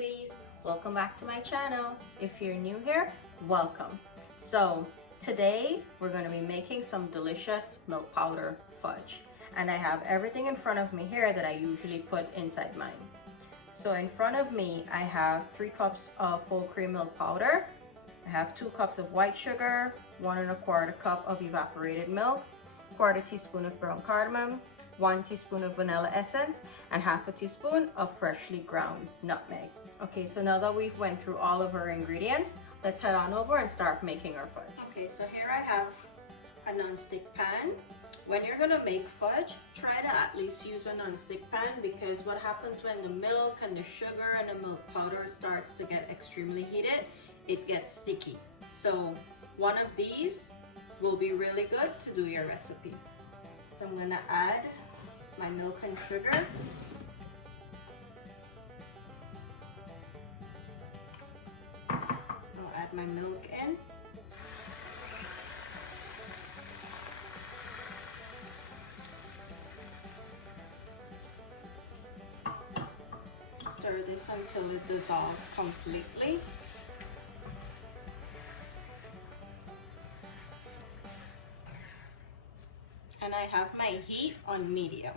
foodies, welcome back to my channel. If you're new here, welcome. So today we're going to be making some delicious milk powder fudge, and I have everything in front of me here that I usually put inside mine. So in front of me I have 3 cups of full cream milk powder, I have 2 cups of white sugar, 1 1/4 cup of evaporated milk, 1/4 teaspoon of ground cardamom, 1 teaspoon of vanilla essence, and 1/2 teaspoon of freshly ground nutmeg. Okay, so now that we've went through all of our ingredients, let's head on over and start making our fudge. Okay, so here I have a non-stick pan. When you're gonna make fudge, try to at least use a non-stick pan, because what happens when the milk and the sugar and the milk powder starts to get extremely heated, it gets sticky. So one of these will be really good to do your recipe. So I'm gonna add my milk and sugar. I'll add my milk in. Stir this until it dissolves completely. And I have my heat on medium.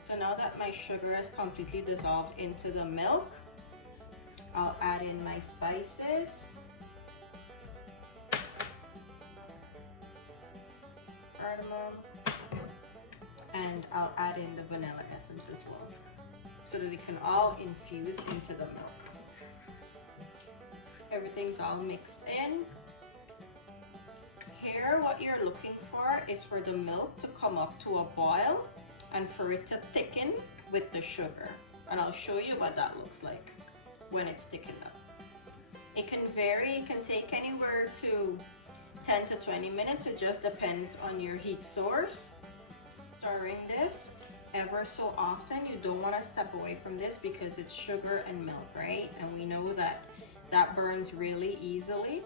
So now that my sugar is completely dissolved into the milk, I'll add in my spices. Cardamom, and I'll add in the vanilla essence as well, so that it can all infuse into the milk. Everything's all mixed in. Here, what you're looking for is for the milk to come up to a boil and for it to thicken with the sugar. And I'll show you what that looks like when it's thickened up. It can vary, it can take anywhere to 10 to 20 minutes, it just depends on your heat source. Stirring this ever so often. You don't want to step away from this because it's sugar and milk, right? And we know that that burns really easily.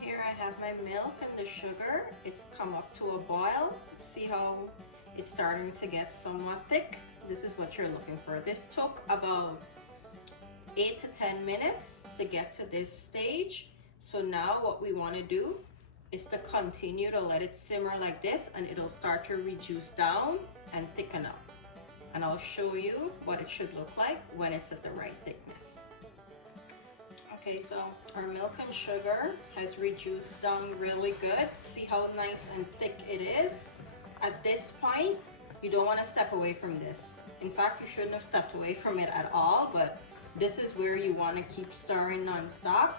Here I have my milk and the sugar. It's come up to a boil. See how it's starting to get somewhat thick? This is what you're looking for. This took about 8 to 10 minutes to get to this stage. So now what we want to do is to continue to let it simmer like this, and it'll start to reduce down and thicken up. And I'll show you what it should look like when it's at the right thickness. Okay, so our milk and sugar has reduced down really good. See how nice and thick it is? At this point, you don't want to step away from this. In fact, you shouldn't have stepped away from it at all, but this is where you want to keep stirring non-stop.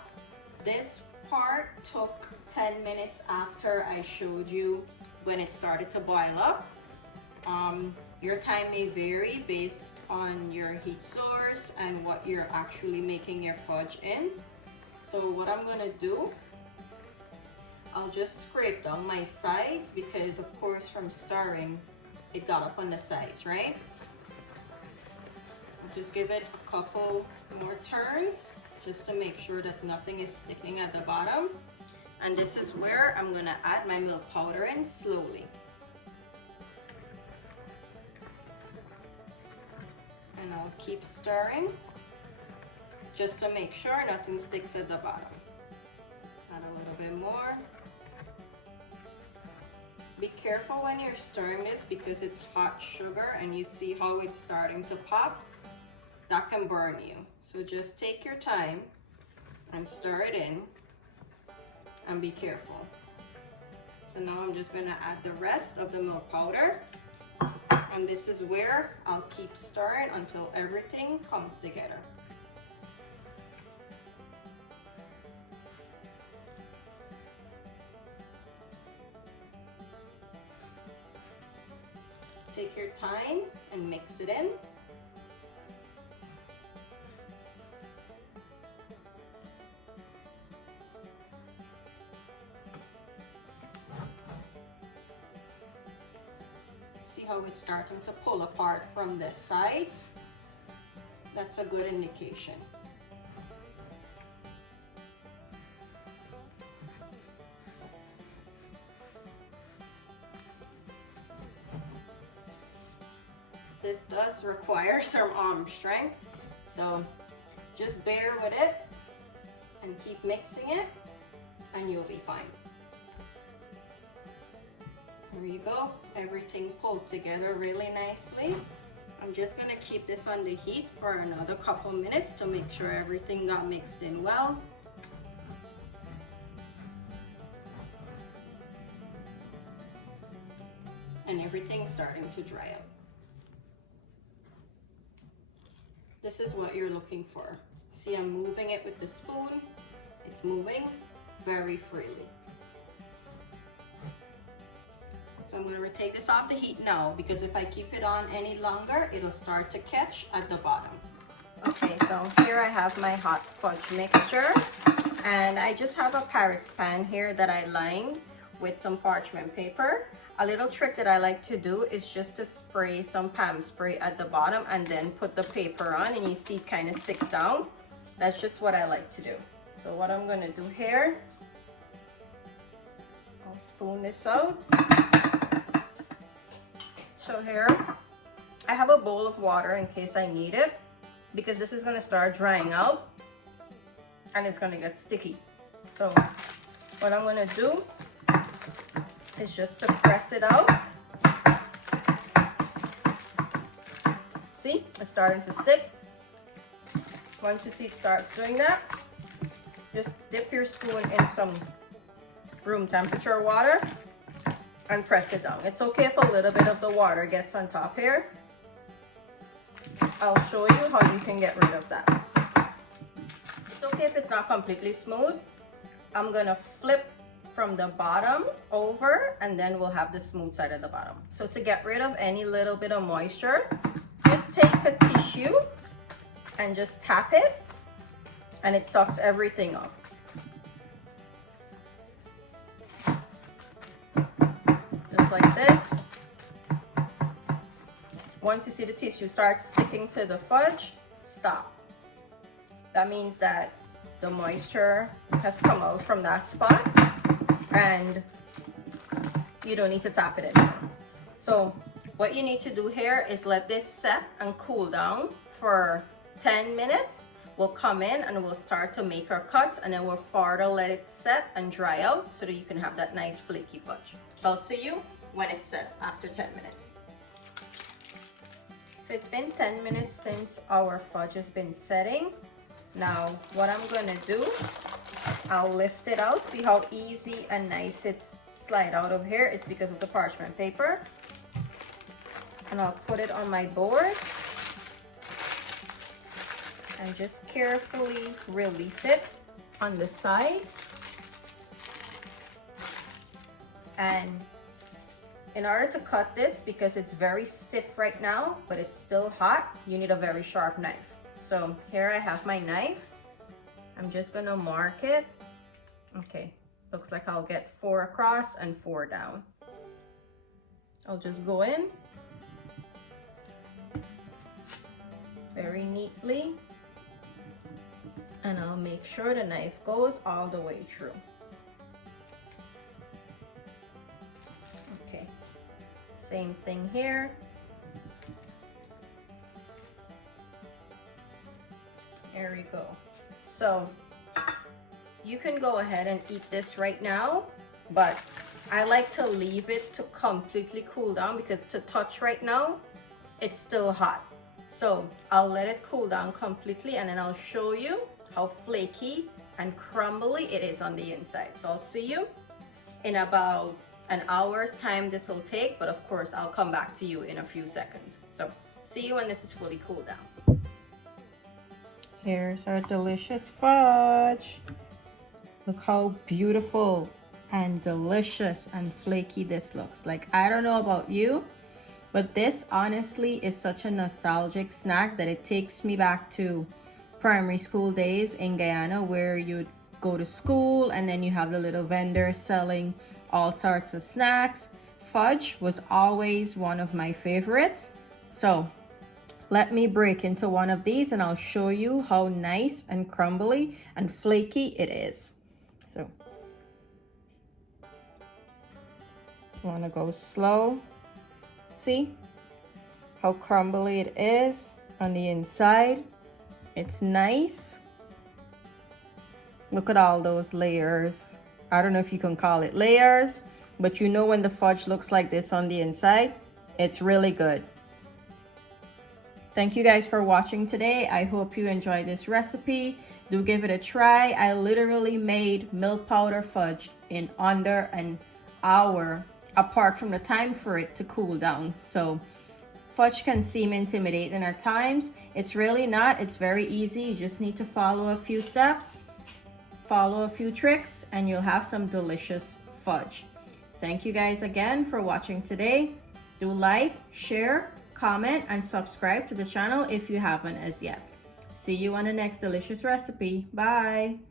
This part took 10 minutes after I showed you when it started to boil up. Your time may vary based on your heat source and what you're actually making your fudge in. So what I'm gonna do, I'll just scrape down my sides, because of course from stirring it got up on the sides, right? I'll just give it a couple more turns just to make sure that nothing is sticking at the bottom. And this is where I'm gonna add my milk powder in slowly. And I'll keep stirring just to make sure nothing sticks at the bottom. Add a little bit more. Be careful when you're stirring this, because it's hot sugar and you see how it's starting to pop. That can burn you. So just take your time and stir it in, and be careful. So now I'm just gonna add the rest of the milk powder, and this is where I'll keep stirring until everything comes together. Take your time and mix it in. how it's starting to pull apart from the sides? That's a good indication. This does require some arm strength, so just bear with it and keep mixing it and you'll be fine. There you go, everything pulled together really nicely. I'm just gonna keep this on the heat for another couple minutes to make sure everything got mixed in well. And everything's starting to dry up. This is what you're looking for. See, I'm moving it with the spoon. It's moving very freely. So I'm going to take this off the heat now, because if I keep it on any longer, it'll start to catch at the bottom. Okay, so here I have my hot fudge mixture, and I just have a Pyrex pan here that I lined with some parchment paper. A little trick that I like to do is just to spray some Pam spray at the bottom and then put the paper on, and you see it kind of sticks down. That's just what I like to do. So what I'm going to do here, I'll spoon this out. So here, I have a bowl of water in case I need it, because this is going to start drying out and it's going to get sticky. So what I'm going to do is just to press it out. See, it's starting to stick. Once you see it starts doing that, just dip your spoon in some room temperature water and press it down. It's okay if a little bit of the water gets on top here. I'll show you how you can get rid of that. It's okay if it's not completely smooth. I'm gonna flip from the bottom over, and then we'll have the smooth side at the bottom. So to get rid of any little bit of moisture, just take a tissue and just tap it, and it sucks everything up. Just like this. Once you see the tissue start sticking to the fudge, stop. That means that the moisture has come out from that spot, and you don't need to tap it anymore. So what you need to do here is let this set and cool down for 10 minutes. We'll come in and we'll start to make our cuts, and then we'll further let it set and dry out so that you can have that nice flaky fudge. So I'll see you when it's set after 10 minutes. So it's been 10 minutes since our fudge has been setting. Now what I'm gonna do, I'll lift it out. See how easy and nice it's slide out of here? It's because of the parchment paper. And I'll put it on my board and just carefully release it on the sides. And in order to cut this, because it's very stiff right now, but it's still hot, you need a very sharp knife. So here I have my knife. I'm just gonna mark it. Okay, looks like I'll get 4 across and 4 down. I'll just go in very neatly, and I'll make sure the knife goes all the way through. Okay, same thing here. There we go. So you can go ahead and eat this right now, but I like to leave it to completely cool down, because to touch right now, it's still hot. So I'll let it cool down completely, and then I'll show you how flaky and crumbly it is on the inside. So I'll see you in about an hour's time this will take, but of course I'll come back to you in a few seconds. So see you when this is fully cooled down. Here's our delicious fudge. Look how beautiful and delicious and flaky this looks. Like, I don't know about you, but this honestly is such a nostalgic snack that it takes me back to primary school days in Guyana, where you'd go to school and then you have the little vendors selling all sorts of snacks, fudge was always one of my favorites. So let me break into one of these and I'll show you how nice and crumbly and flaky it is. So you want to go slow. See how crumbly it is on the inside. It's nice. Look at all those layers. I don't know if you can call it layers, but you know when the fudge looks like this on the inside, it's really good. Thank you guys for watching today. I hope you enjoyed this recipe. Do give it a try. I literally made milk powder fudge in under an hour, apart from the time for it to cool down. So fudge can seem intimidating at times. It's really not. It's very easy. You just need to follow a few steps, follow a few tricks, and you'll have some delicious fudge. Thank you guys again for watching today. Do like, share, comment, and subscribe to the channel if you haven't as yet. See you on the next delicious recipe. Bye.